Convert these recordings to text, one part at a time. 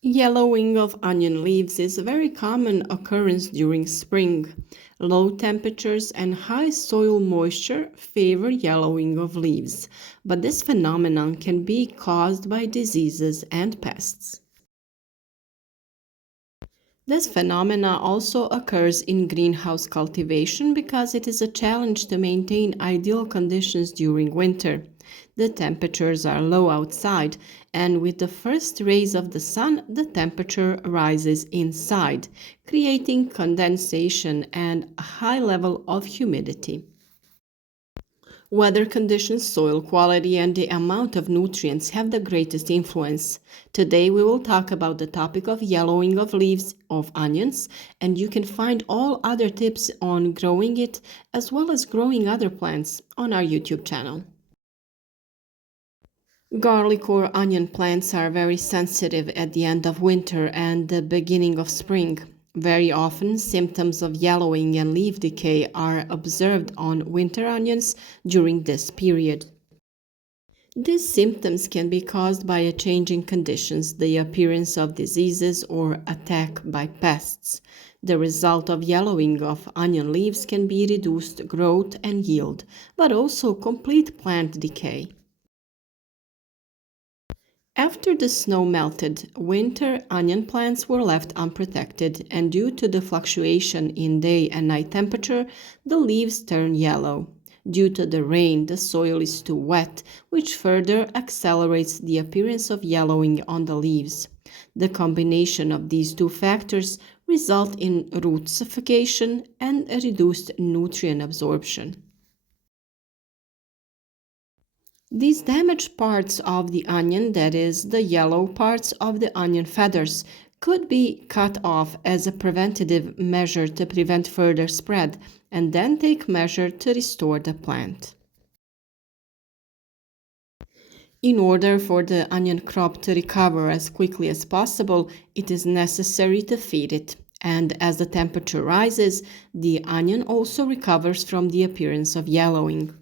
Yellowing of onion leaves is a very common occurrence during spring. Low temperatures and high soil moisture favor yellowing of leaves, but this phenomenon can be caused by diseases and pests. This phenomena also occurs in greenhouse cultivation because it is a challenge to maintain ideal conditions during winter. The temperatures are low outside, and with the first rays of the sun, the temperature rises inside, creating condensation and a high level of humidity. Weather conditions, soil quality, and the amount of nutrients have the greatest influence. Today, we will talk about the topic of yellowing of leaves of onions, and you can find all other tips on growing it as well as growing other plants on our YouTube channel. Garlic or onion plants are very sensitive at the end of winter and the beginning of spring. Very often, symptoms of yellowing and leaf decay are observed on winter onions during this period. These symptoms can be caused by a change in conditions, the appearance of diseases, or attack by pests. The result of yellowing of onion leaves can be reduced growth and yield, but also complete plant decay. After the snow melted, winter onion plants were left unprotected, and due to the fluctuation in day and night temperature, the leaves turn yellow. Due to the rain, the soil is too wet, which further accelerates the appearance of yellowing on the leaves. The combination of these two factors result in root suffocation and a reduced nutrient absorption. These damaged parts of the onion, that is, the yellow parts of the onion feathers, could be cut off as a preventative measure to prevent further spread, and then take measure to restore the plant. In order for the onion crop to recover as quickly as possible, it is necessary to feed it. And as the temperature rises, the onion also recovers from the appearance of yellowing.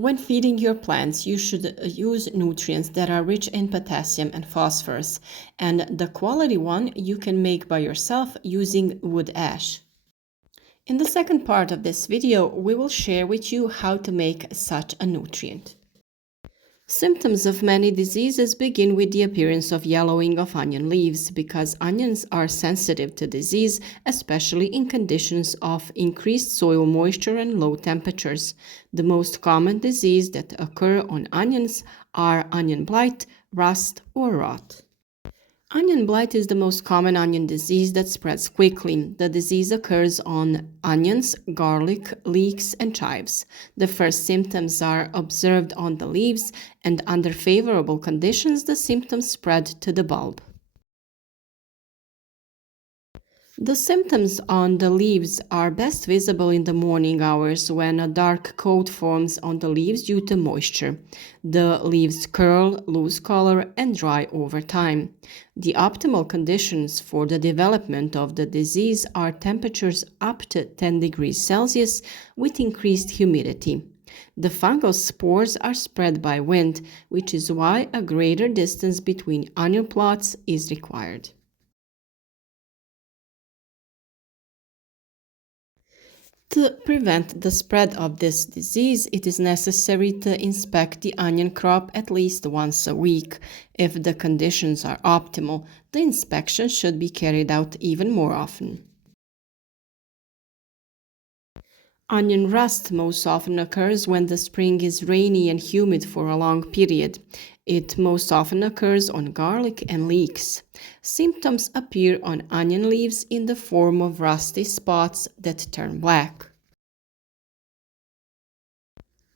When feeding your plants, you should use nutrients that are rich in potassium and phosphorus, and the quality one you can make by yourself using wood ash. In the second part of this video, we will share with you how to make such a nutrient. Symptoms of many diseases begin with the appearance of yellowing of onion leaves because onions are sensitive to disease, especially in conditions of increased soil moisture and low temperatures. The most common disease that occur on onions are onion blight, rust, or rot. Onion blight is the most common onion disease that spreads quickly. The disease occurs on onions, garlic, leeks, and chives. The first symptoms are observed on the leaves, and under favorable conditions, the symptoms spread to the bulb. The symptoms on the leaves are best visible in the morning hours when a dark coat forms on the leaves due to moisture. The leaves curl, lose color, and dry over time. The optimal conditions for the development of the disease are temperatures up to 10 degrees Celsius with increased humidity. The fungal spores are spread by wind, which is why a greater distance between onion plots is required. To prevent the spread of this disease, it is necessary to inspect the onion crop at least once a week. If the conditions are optimal, the inspection should be carried out even more often. Onion rust most often occurs when the spring is rainy and humid for a long period. It most often occurs on garlic and leeks. Symptoms appear on onion leaves in the form of rusty spots that turn black.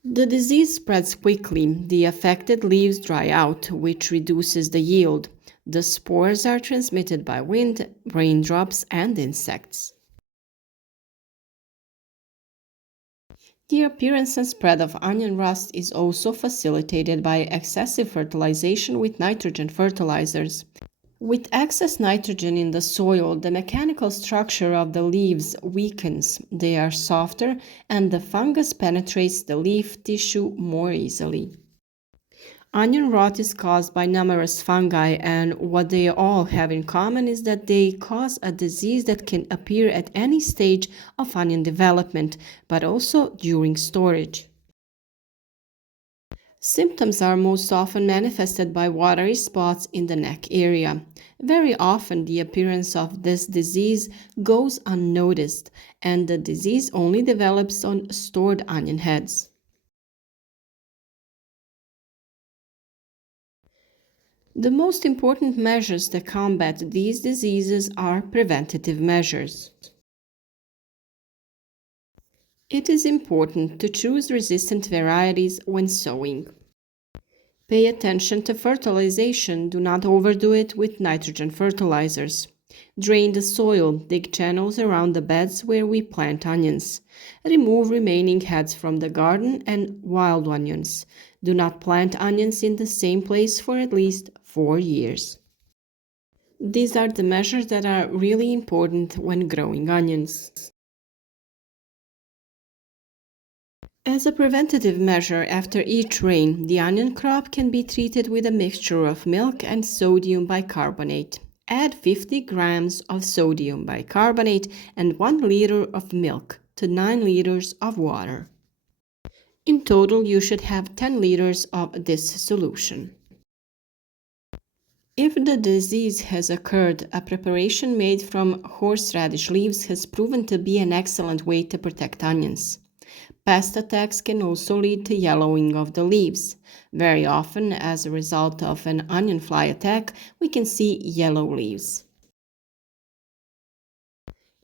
The disease spreads quickly. The affected leaves dry out, which reduces the yield. The spores are transmitted by wind, raindrops, and insects. The appearance and spread of onion rust is also facilitated by excessive fertilization with nitrogen fertilizers. With excess nitrogen in the soil, the mechanical structure of the leaves weakens. They are softer, and the fungus penetrates the leaf tissue more easily. Onion rot is caused by numerous fungi, and what they all have in common is that they cause a disease that can appear at any stage of onion development, but also during storage. Symptoms are most often manifested by watery spots in the neck area. Very often, the appearance of this disease goes unnoticed, and the disease only develops on stored onion heads. The most important measures to combat these diseases are preventative measures. It is important to choose resistant varieties when sowing. Pay attention to fertilization. Do not overdo it with nitrogen fertilizers. Drain the soil. Dig channels around the beds where we plant onions. Remove remaining heads from the garden and wild onions. Do not plant onions in the same place for at least 4 years. These are the measures that are really important when growing onions. As a preventative measure, after each rain, the onion crop can be treated with a mixture of milk and sodium bicarbonate. Add 50 grams of sodium bicarbonate and 1 liter of milk to 9 liters of water. In total, you should have 10 liters of this solution. If the disease has occurred, a preparation made from horseradish leaves has proven to be an excellent way to protect onions. Pest attacks can also lead to yellowing of the leaves. Very often, as a result of an onion fly attack, we can see yellow leaves.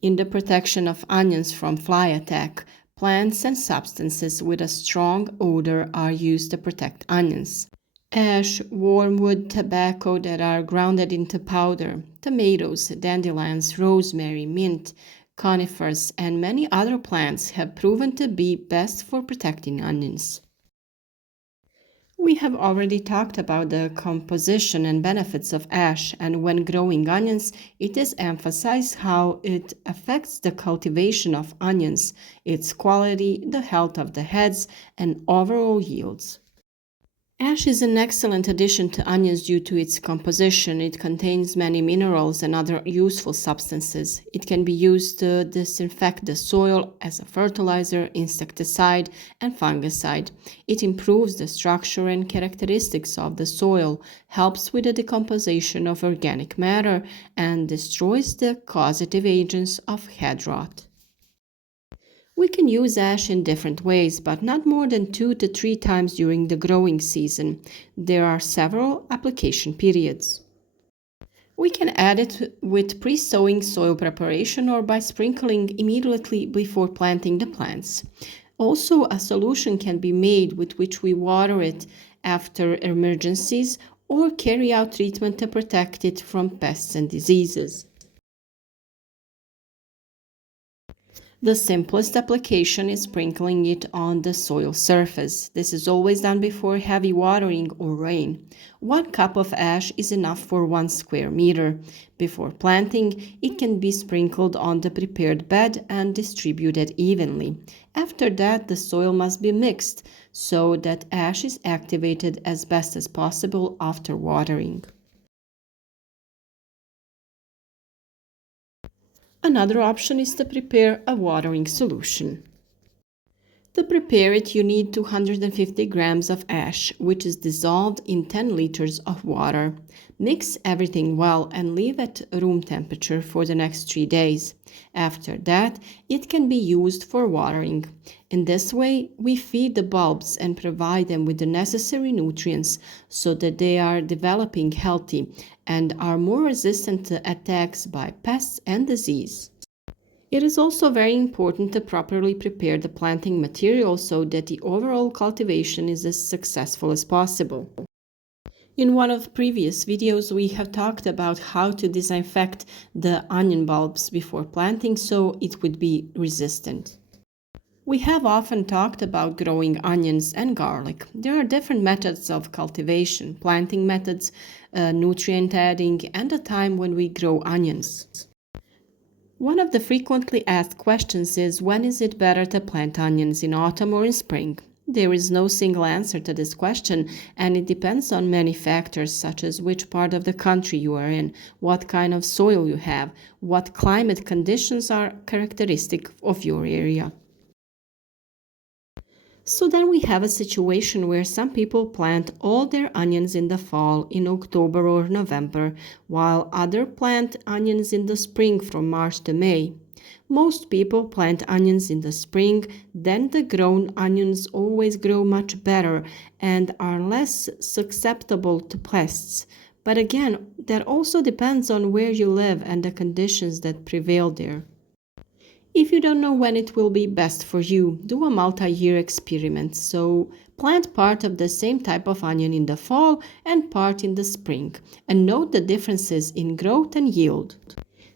In the protection of onions from fly attack, plants and substances with a strong odor are used to protect onions. Ash, wormwood, tobacco that are grounded into powder, tomatoes, dandelions, rosemary, mint, conifers, and many other plants have proven to be best for protecting onions. We have already talked about the composition and benefits of ash, and when growing onions, it is emphasized how it affects the cultivation of onions, its quality, the health of the heads, and overall yields. Ash is an excellent addition to onions due to its composition. It contains many minerals and other useful substances. It can be used to disinfect the soil as a fertilizer, insecticide, and fungicide. It improves the structure and characteristics of the soil, helps with the decomposition of organic matter, and destroys the causative agents of head rot. We can use ash in different ways, but not more than 2 to 3 times during the growing season. There are several application periods. We can add it with pre-sowing soil preparation or by sprinkling immediately before planting the plants. Also, a solution can be made with which we water it after emergencies or carry out treatment to protect it from pests and diseases. The simplest application is sprinkling it on the soil surface. This is always done before heavy watering or rain. 1 cup of ash is enough for 1 square meter. Before planting, it can be sprinkled on the prepared bed and distributed evenly. After that, the soil must be mixed so that ash is activated as best as possible after watering. Another option is to prepare a watering solution. To prepare it, you need 250 grams of ash, which is dissolved in 10 liters of water. Mix everything well and leave at room temperature for the next 3 days. After that, it can be used for watering. In this way, we feed the bulbs and provide them with the necessary nutrients so that they are developing healthy and are more resistant to attacks by pests and disease. It is also very important to properly prepare the planting material so that the overall cultivation is as successful as possible. In one of the previous videos, we have talked about how to disinfect the onion bulbs before planting so it would be resistant. We have often talked about growing onions and garlic. There are different methods of cultivation, planting methods, nutrient adding, and the time when we grow onions. One of the frequently asked questions is when is it better to plant onions, in autumn or in spring? There is no single answer to this question, and it depends on many factors, such as which part of the country you are in, what kind of soil you have, what climate conditions are characteristic of your area. So then we have a situation where some people plant all their onions in the fall in October or November, while others plant onions in the spring from March to May. Most people plant onions in the spring, then the grown onions always grow much better and are less susceptible to pests. But again, that also depends on where you live and the conditions that prevail there. If you don't know when it will be best for you, do a multi-year experiment. So plant part of the same type of onion in the fall and part in the spring, and note the differences in growth and yield.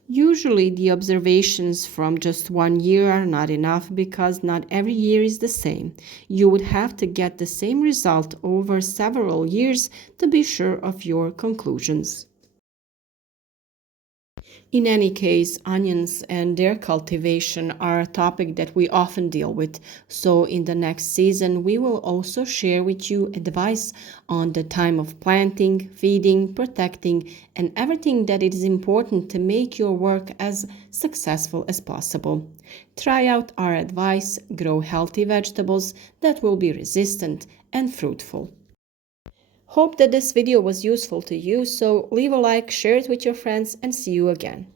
Usually the observations from just 1 year are not enough because not every year is the same. You would have to get the same result over several years to be sure of your conclusions. In any case, onions and their cultivation are a topic that we often deal with. So, in the next season, we will also share with you advice on the time of planting, feeding, protecting, and everything that is important to make your work as successful as possible. Try out our advice, grow healthy vegetables that will be resistant and fruitful. Hope that this video was useful to you, so leave a like, share it with your friends, and see you again.